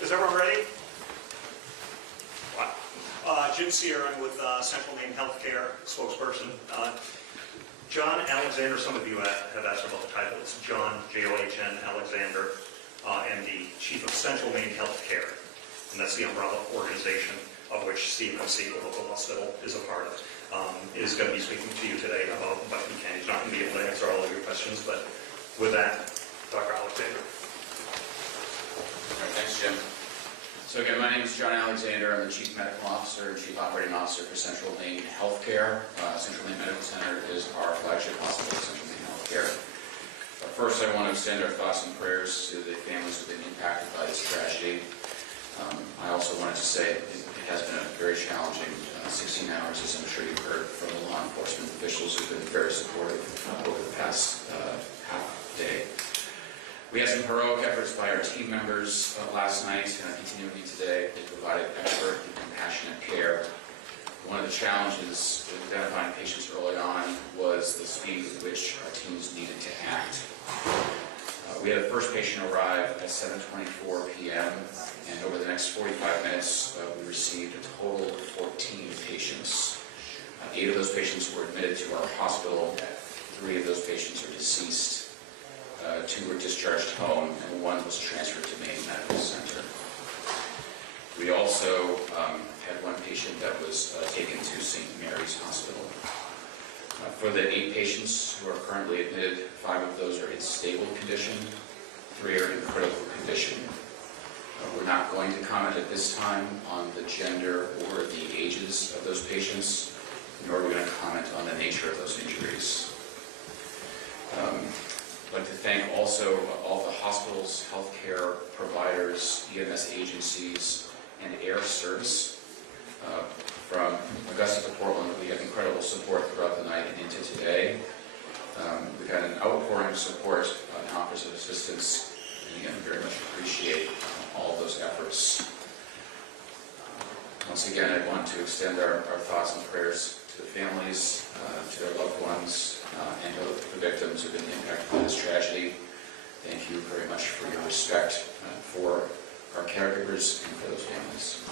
Is everyone ready? Wow. Jim Sierra, I'm with Central Maine Healthcare Spokesperson. John Alexander, some of you have asked about the title. It's John, J-O-H-N, Alexander, MD, Chief of Central Maine Healthcare. And that's the umbrella organization of which Stephen Siegel, the local hospital, is a part of. Is going to be speaking to you today about, but he can't. He's not going to be able to answer all of your questions. But with that, Dr. Alexander. All right, thanks, Jim. So again, my name is John Alexander. I'm the Chief Medical Officer and Chief Operating Officer for Central Maine Healthcare. Central Maine Medical Center is our flagship hospital for Central Maine Healthcare. First, I want to extend our thoughts and prayers to the families who have been impacted by this tragedy. I also wanted to say it has been a very challenging 16 hours, as I'm sure you've heard from the law enforcement officials who've been very supportive over the past half day. We had some heroic efforts by our team members last night and continuing today. They provided expert and compassionate care. One of the challenges with identifying patients early on was the speed with which our teams needed to act. We had a first patient arrive at 7:24 p.m. and over the next 45 minutes we received a total of 14 patients. 8 of those patients were admitted to our hospital. 3 of those patients are deceased. 2 were discharged home, and 1 was transferred to Maine Medical Center. We also had 1 patient that was taken to St. Mary's Hospital. For the 8 patients who are currently admitted, 5 of those are in stable condition, 3 are in critical condition. We're not going to comment at this time on the gender or the ages of those patients, nor are we going to comment on the nature of those injuries. I'd like to thank also all the hospitals, healthcare providers, EMS agencies, and air service. From Augusta to Portland, we had incredible support throughout the night and into today. We've had an outpouring of support and offers of assistance, and again, very much appreciate all of those efforts. Once again, I want to extend our thoughts and prayers to the families, to their loved ones, and to the victims who have been impacted by this tragedy. Thank you very much for your respect for our caregivers and for those families.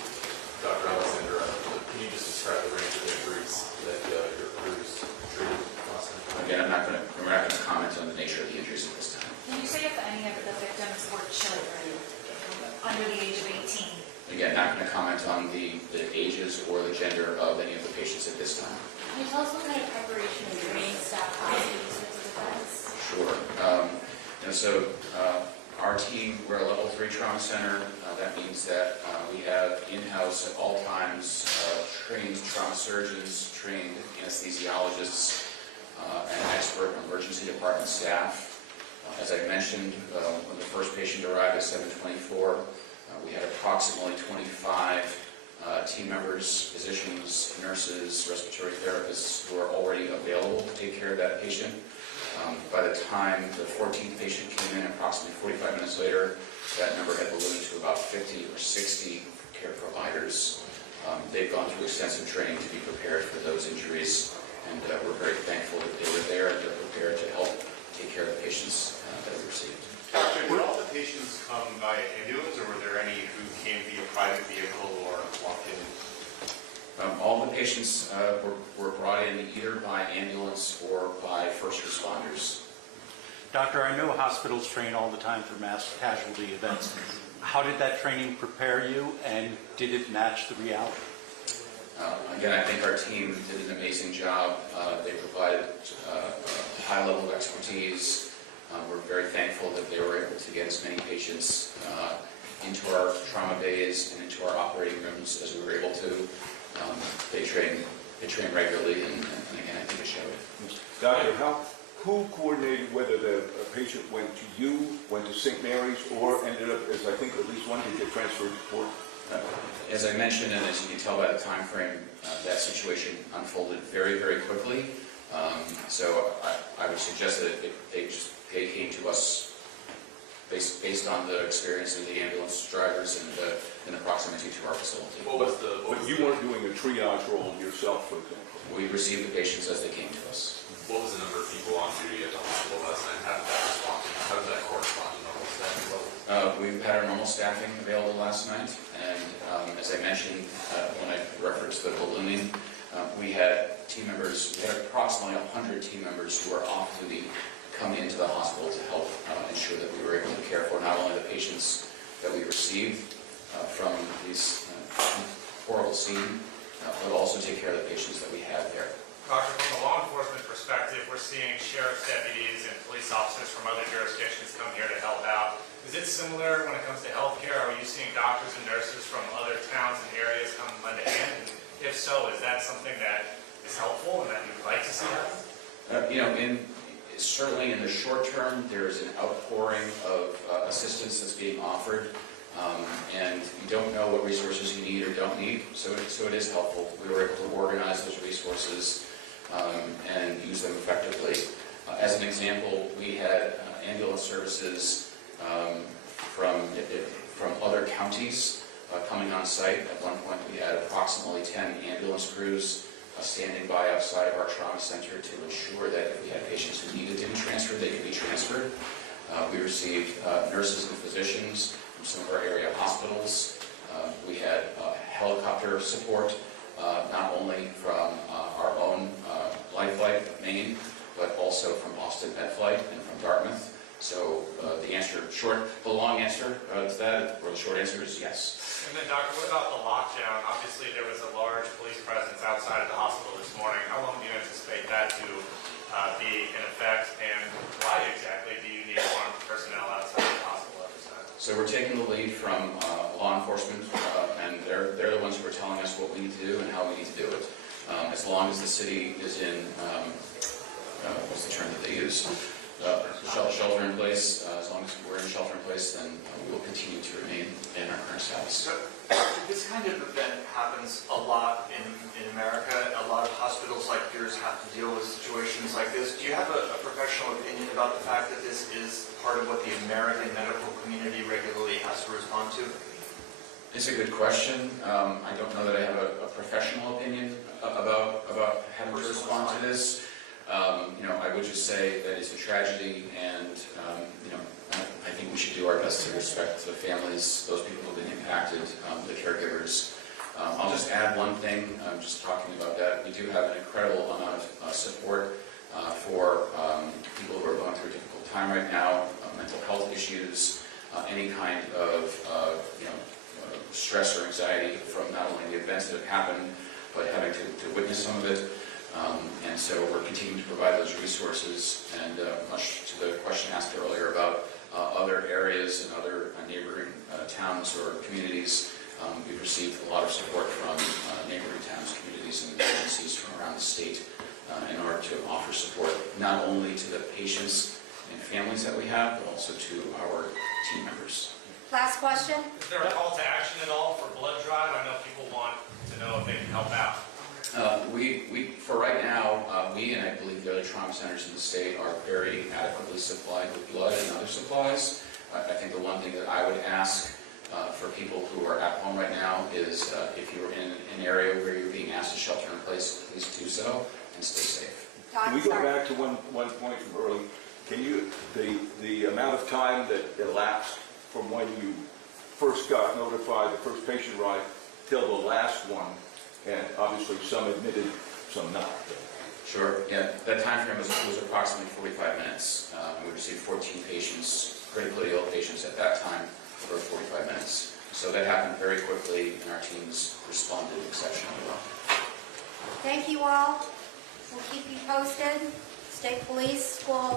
Dr. Alexander, can you just describe the range of injuries that your crews treated last night? Again, we're not going to comment on the nature of the injuries at this time. Can you say if any of the victims were children under the age of 18? Again, not going to comment on the ages or the gender of any of the patients at this time. Can you tell us what kind of preparation and training staff has for these sorts of events? Sure. Our team, we're a level 3 trauma center. That means that we have in-house at all times trained trauma surgeons, trained anesthesiologists, and expert emergency department staff. As I mentioned, when the first patient arrived at 7:24, we had approximately 25 team members, physicians, nurses, respiratory therapists who are already available to take care of that patient. By the time the 14th patient came in, approximately 45 minutes later, that number had ballooned to about 50 or 60 care providers. They've gone through extensive training to be prepared for those injuries, and we're very thankful that they were there and they're prepared to help take care of the patients that we received. Doctor, did all the patients come by ambulance, or were there any who came via private vehicle or walked in? All the patients were brought in either by ambulance or by first responders. Doctor, I know hospitals train all the time for mass casualty events. How did that training prepare you, and did it match the reality? Again, I think our team did an amazing job. They provided a high level of expertise. We're very thankful that they were able to get as many patients into our trauma bays and into our operating rooms as we were able to. They train regularly, and again, I think it showed. Doctor, who coordinated whether the patient went to you, went to St. Mary's, or ended up, as I think at least one did, get transferred to Port? As I mentioned, and as you can tell by the time frame, that situation unfolded very, very quickly. So I would suggest that they came to us based on the experience of the ambulance drivers and the proximity to our facility. But you weren't doing a triage role yourself, for example? We received the patients as they came to us. What was the number of people on duty at the hospital last night? How did that respond? How does that correspond to normal staffing levels? We've had our normal staffing available last night, and as I mentioned when I referenced the ballooning, we had approximately 100 team members who were off duty come into the hospital to help ensure that we were able to care for not only the patients that we received from these horrible scene, but also take care of the patients that we had there. Doctor, from a law enforcement perspective, we're seeing sheriff's deputies and police officers from other jurisdictions come here to help out. Is it similar when it comes to healthcare? Are you seeing doctors and nurses from other towns and areas come and lend a hand? And if so, is that something that is helpful and that you'd like to see happen? Certainly in the short term, there's an outpouring of assistance that's being offered, and you don't know what resources you need or don't need, so it is helpful. We were able to organize those resources and use them effectively. As an example, we had ambulance services from other counties coming on site. At one point, we had approximately 10 ambulance crews standing by outside of our trauma center to ensure that if we had patients who needed to be transferred, they could be transferred. We received nurses and physicians from some of our area hospitals. We had helicopter support, not only from our own Lifeline of Maine, but also from Boston MedFlight and from Dartmouth. So the long answer to that, or the short answer is yes. And then, Doctor, what about the lockdown? Obviously, there was a large police presence outside of the hospital this morning. How long do you anticipate that to be in effect, and why exactly do you need armed personnel outside of the hospital at this time? So we're taking the lead from law enforcement, and they're the ones who are telling us what we need to do and how we need to do it. As long as the city is in, what's the term that they use? Shelter in place. As long as we're in shelter in place, then we will continue to remain in our current status. This kind of event happens a lot in America. A lot of hospitals like yours have to deal with situations like this. Do you have a professional opinion about the fact that this is part of what the American medical community regularly has to respond to? It's a good question. I don't know that I have a professional opinion about having to respond to this. I would just say that it's a tragedy, and I think we should do our best to respect the families, those people who have been impacted, the caregivers. I'll just add one thing, just talking about that. We do have an incredible amount of support for people who are going through a difficult time right now, mental health issues, any kind of stress or anxiety from not only the events that have happened, but having to witness some of it. And so we're continuing to provide those resources, and much to the question asked earlier about other areas and other neighboring towns or communities, we've received a lot of support from neighboring towns, communities, and agencies from around the state in order to offer support not only to the patients and families that we have, but also to our team members. Last question? Is there a call to action at all for blood drive? I know people want to know if they can help out. For right now, we and I believe the other trauma centers in the state are very adequately supplied with blood and other supplies. I think the one thing that I would ask for people who are at home right now is if you're in an area where you're being asked to shelter in place, please do so and stay safe. Can we go back to one point from early? Can you, the amount of time that elapsed from when you first got notified, the first patient arrived, till the last one, and obviously some admitted, some not? Sure, yeah, that time frame was approximately 45 minutes. We received 14 patients, critically ill patients at that time, for 45 minutes. So that happened very quickly, and our teams responded exceptionally well. Thank you all. We'll keep you posted. State Police will